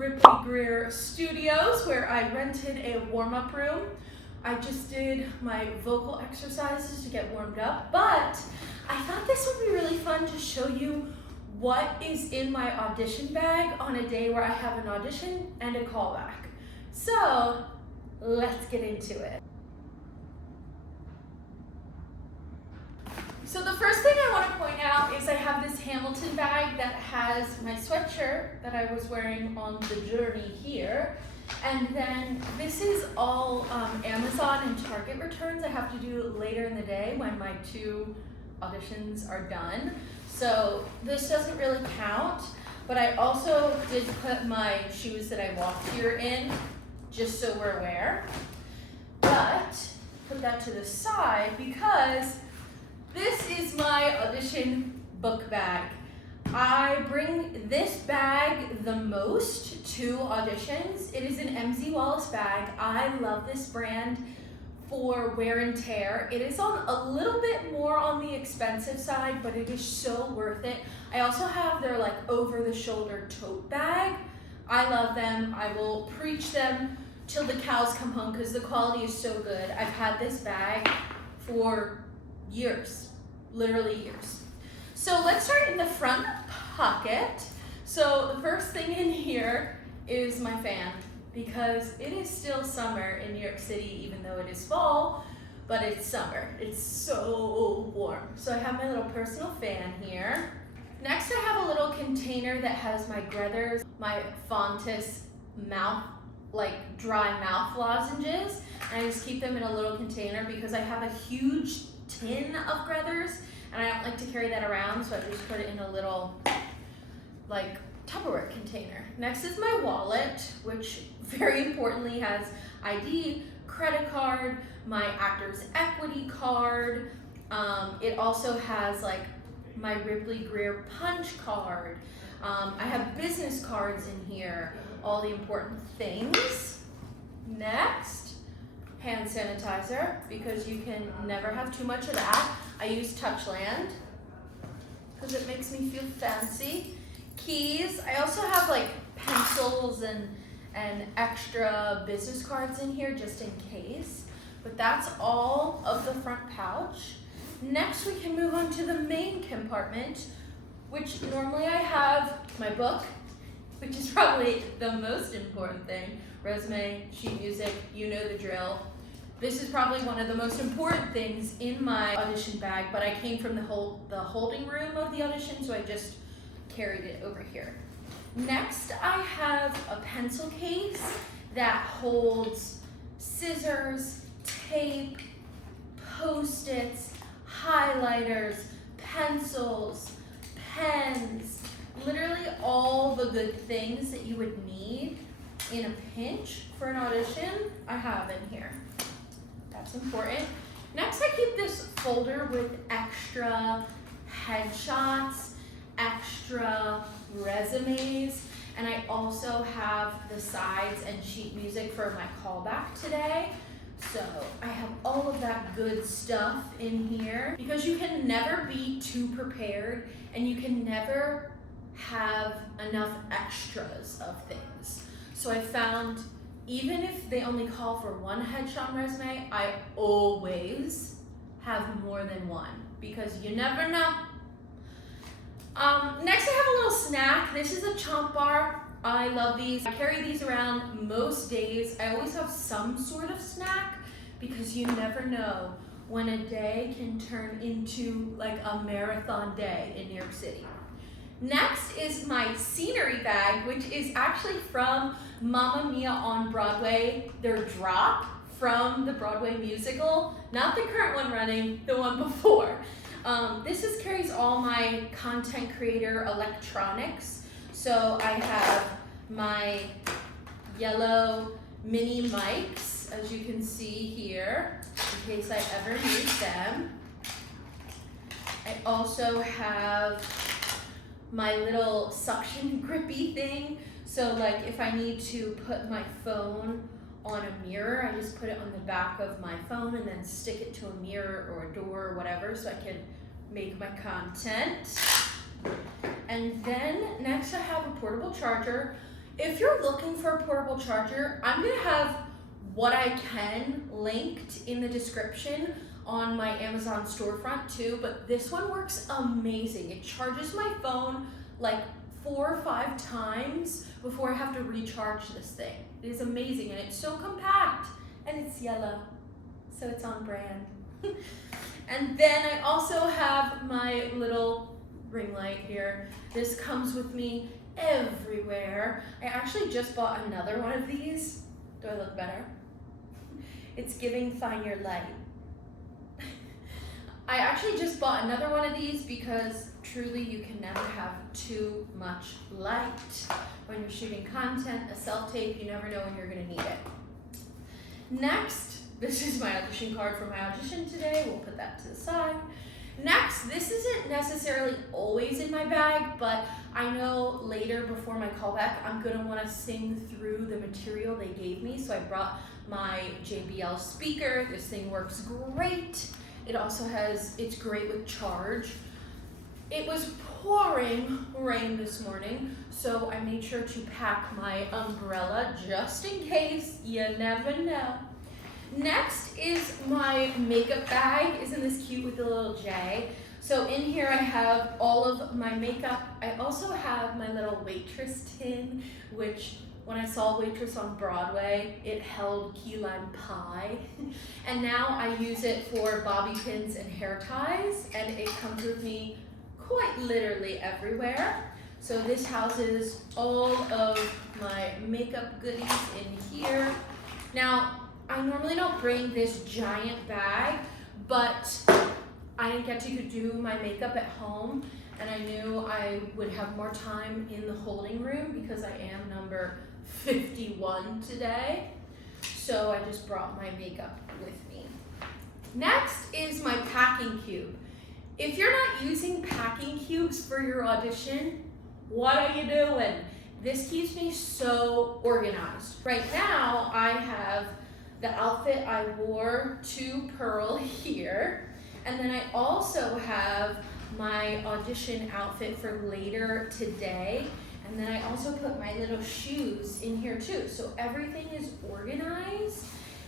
Ripley Greer Studios where I rented a warm-up room. I just did my vocal exercises to get warmed up, but I thought this would be really fun to show you what is in my audition bag on a day where I have an audition and a callback. So let's get into it. So the first thing I want to point out is I have this Hamilton bag that has my sweatshirt that I was wearing on the journey here. And then this is all Amazon and Target returns I have to do later in the day when my 2 auditions are done. So this doesn't really count, but I also did put my shoes that I walked here in, just so we're aware. But put that to the side because this is my audition book bag. I bring this bag the most to auditions. It is an MZ Wallace bag. I love this brand for wear and tear. It is on a little bit more on the expensive side, but it is so worth it. I also have their like over the shoulder tote bag. I love them. I will preach them till the cows come home because the quality is so good. I've had this bag for years, literally years. So let's start in the front pocket. So the first thing in here is my fan because it is still summer in New York City, even though it is fall, but it's summer. It's so warm. So I have my little personal fan here. Next, I have a little container that has my Grethers, my Fontis mouth, like dry mouth lozenges. And I just keep them in a little container because I have a huge tin of Grethers and I don't like to carry that around, so I just put it in a little like Tupperware container. Next is my wallet, which very importantly has ID, credit card, my Actors Equity card. It also has like my Ripley Greer punch card. I have business cards in here, all the important things. Next, hand sanitizer, because you can never have too much of that. I use Touchland because it makes me feel fancy. Keys. I also have like pencils and extra business cards in here just in case. But that's all of the front pouch. Next we can move on to the main compartment, which normally I have my book, which is probably the most important thing. Resume, sheet music, you know the drill. This is probably one of the most important things in my audition bag, but I came from the holding room of the audition, so I just carried it over here. Next, I have a pencil case that holds scissors, tape, Post-its, highlighters, pencils, pens, literally all the good things that you would need in a pinch for an audition, I have in here. That's important. Next, I keep this folder with extra headshots, extra resumes, and I also have the sides and sheet music for my callback today. So I have all of that good stuff in here because you can never be too prepared and you can never have enough extras of things. So I found even if they only call for one headshot resume, I always have more than one because you never know. Next I have a little snack. This is a chomp bar. I love these. I carry these around most days. I always have some sort of snack because you never know when a day can turn into like a marathon day in New York City. Next is my scenery bag, which is actually from Mamma Mia on Broadway, their drop from the Broadway musical, not the current one running, the one before. This carries all my content creator electronics. So I have my yellow mini mics, as you can see here, in case I ever need them. I also have my little suction grippy thing. So like if I need to put my phone on a mirror, I just put it on the back of my phone and then stick it to a mirror or a door or whatever so I can make my content. And then next I have a portable charger. If you're looking for a portable charger, I'm gonna have what I can linked in the description on my Amazon storefront too, but this one works amazing. It charges my phone like 4 or 5 times before I have to recharge this thing. It is amazing, and it's so compact, and it's yellow, so it's on brand. And then I also have my little ring light here. This comes with me everywhere. I actually just bought another one of these. Do I look better? It's giving find your light. I actually just bought another one of these because truly you can never have too much light. When you're shooting content, a self-tape, you never know when you're gonna need it. Next, this is my audition card for my audition today. We'll put that to the side. Next, this isn't necessarily always in my bag, but I know later before my callback, I'm gonna wanna sing through the material they gave me. So I brought my JBL speaker. This thing works great. It also it's great with charge. It was pouring rain this morning, so I made sure to pack my umbrella just in case, you never know. Next is my makeup bag. Isn't this cute with the little J? So in here I have all of my makeup. I also have my little waitress tin, which when I saw Waitress on Broadway, it held key lime pie. And now I use it for bobby pins and hair ties, and it comes with me quite literally everywhere. So this houses all of my makeup goodies in here. Now, I normally don't bring this giant bag, but I didn't get to do my makeup at home, and I knew I would have more time in the holding room because I am number 51 today. So I just brought my makeup with me. Next is my packing cube. If you're not using packing cubes for your audition, what are you doing? This keeps me so organized. Right now, I have the outfit I wore to Pearl here, and then I also have my audition outfit for later today, and then I also put my little shoes in here too. So everything is organized,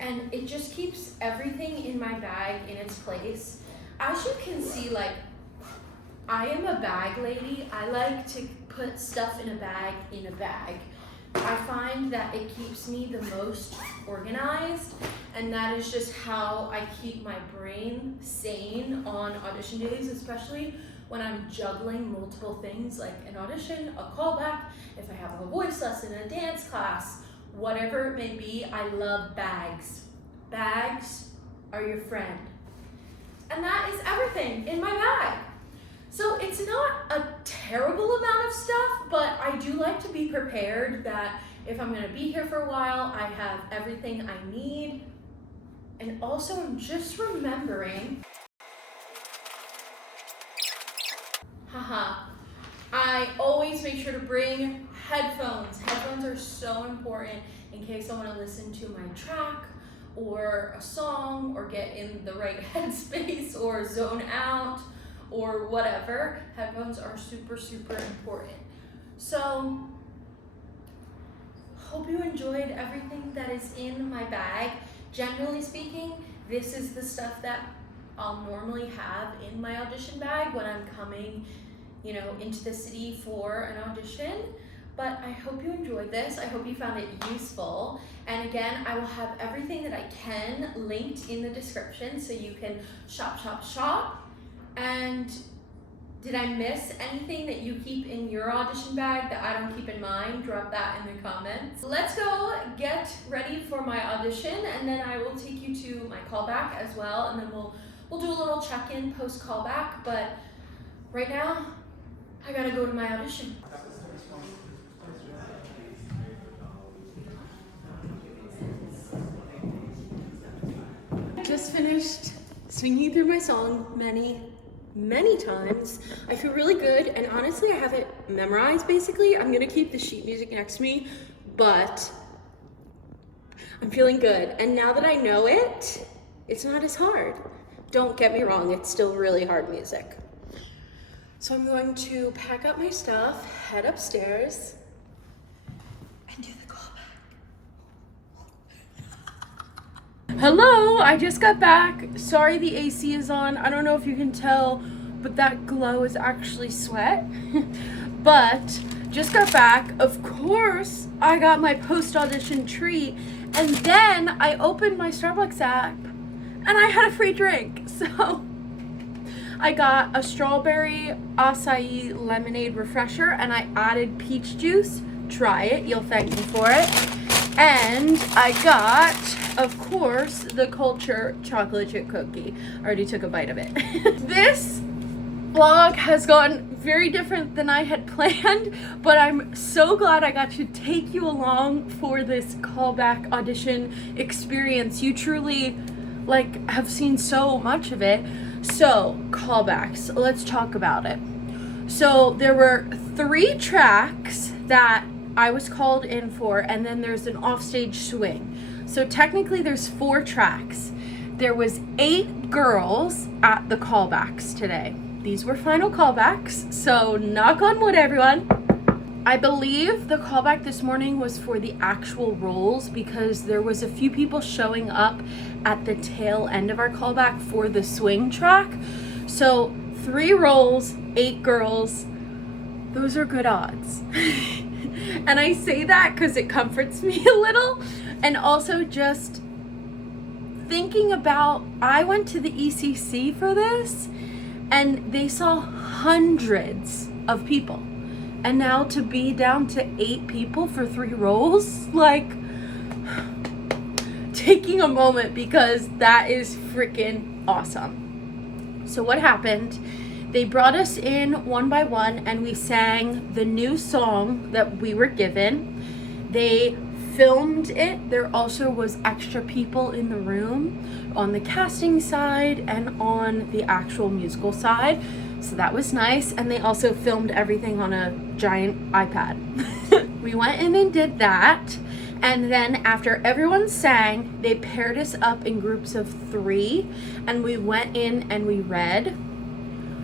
and it just keeps everything in my bag in its place. As you can see, like, I am a bag lady. I like to put stuff in a bag in a bag. I find that it keeps me the most organized, and that is just how I keep my brain sane on audition days, especially when I'm juggling multiple things like an audition, a callback, if I have a voice lesson, a dance class, whatever it may be. I love bags. Bags are your friend. And that is everything in my bag. So it's not a terrible amount of stuff, but I do like to be prepared that if I'm gonna be here for a while, I have everything I need. And also I'm just remembering, I always make sure to bring headphones. Headphones are so important in case I wanna listen to my track or a song or get in the right headspace or zone out or whatever. Headphones are super, super important. So, hope you enjoyed everything that is in my bag. Generally speaking, this is the stuff that I'll normally have in my audition bag when I'm coming, into the city for an audition. But I hope you enjoyed this. I hope you found it useful. And again, I will have everything that I can linked in the description so you can shop, shop, shop. And did I miss anything that you keep in your audition bag that I don't keep in mine? Drop that in the comments. Let's go get ready for my audition, and then I will take you to my callback as well, and then we'll do a little check-in post-callback. But right now, I gotta go to my audition. Just finished singing through my song many times. I feel really good, and honestly I have it memorized basically. I'm gonna keep the sheet music next to me, but I'm feeling good. And now that I know it, it's not as hard. Don't get me wrong, it's still really hard music. So I'm going to pack up my stuff, head upstairs, Hello, I just got back. Sorry the AC is on. I don't know if you can tell, but that glow is actually sweat. But just got back. Of course, I got my post-audition treat, and then I opened my Starbucks app and I had a free drink. So I got a strawberry acai lemonade refresher and I added peach juice. Try it, you'll thank me for it. And I got, of course, the Culture chocolate chip cookie. I already took a bite of it. This vlog has gone very different than I had planned, but I'm so glad I got to take you along for this callback audition experience. You truly have seen so much of it. So callbacks, let's talk about it. So there were 3 tracks that I was called in for, and then there's an offstage swing. So technically there's 4 tracks. There was 8 girls at the callbacks today. These were final callbacks, so knock on wood, everyone. I believe the callback this morning was for the actual roles because there was a few people showing up at the tail end of our callback for the swing track. So 3 roles, 8 girls, those are good odds. And I say that because it comforts me a little. And also just thinking about, I went to the ECC for this and they saw hundreds of people. And now to be down to 8 people for 3 roles, taking a moment because that is freaking awesome. So what happened? They brought us in one by one and we sang the new song that we were given. They filmed it. There also was extra people in the room on the casting side and on the actual musical side. So that was nice. And they also filmed everything on a giant iPad. We went in and did that. And then after everyone sang, they paired us up in groups of 3 and we went in and we read.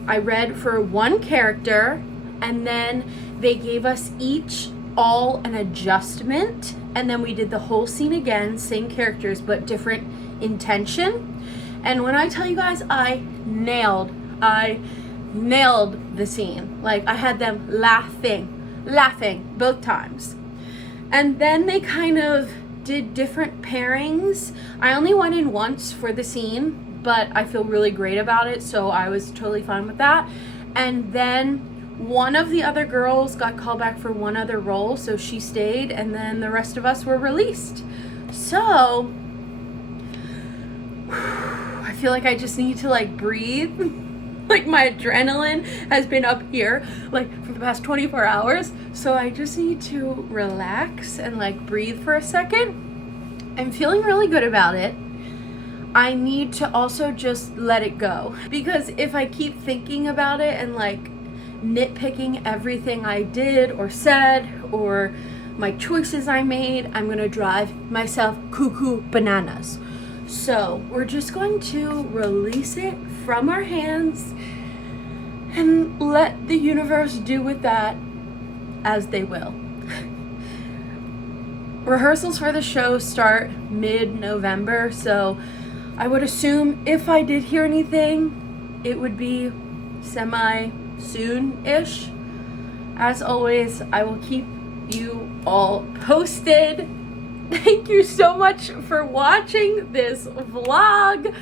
I read for 1 character, and then they gave us each all an adjustment, and then we did the whole scene again, same characters but different intention. And when I tell you guys, I nailed the scene. I had them laughing both times. And then they kind of did different pairings. I only went in once for the scene, but I feel really great about it, so I was totally fine with that. And then one of the other girls got called back for one other role, so she stayed, and then the rest of us were released. So I feel like I just need to breathe. My adrenaline has been up here for the past 24 hours, so I just need to relax and breathe for a second. I'm feeling really good about it. I need to also just let it go, because if I keep thinking about it and nitpicking everything I did or said or my choices I made, I'm gonna drive myself cuckoo bananas. So we're just going to release it from our hands and let the universe do with that as they will. Rehearsals for the show start mid-November, so I would assume if I did hear anything, it would be semi-soon-ish. As always, I will keep you all posted. Thank you so much for watching this vlog.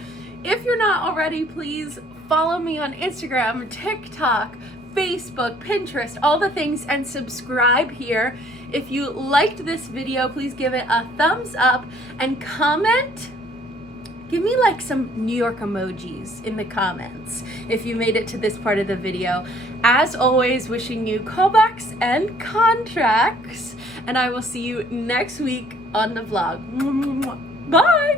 If you're not already, please follow me on Instagram, TikTok, Facebook, Pinterest, all the things, and subscribe here. If you liked this video, please give it a thumbs up and comment. Give me some New York emojis in the comments if you made it to this part of the video. As always, wishing you callbacks and contracts, and I will see you next week on the vlog. Bye!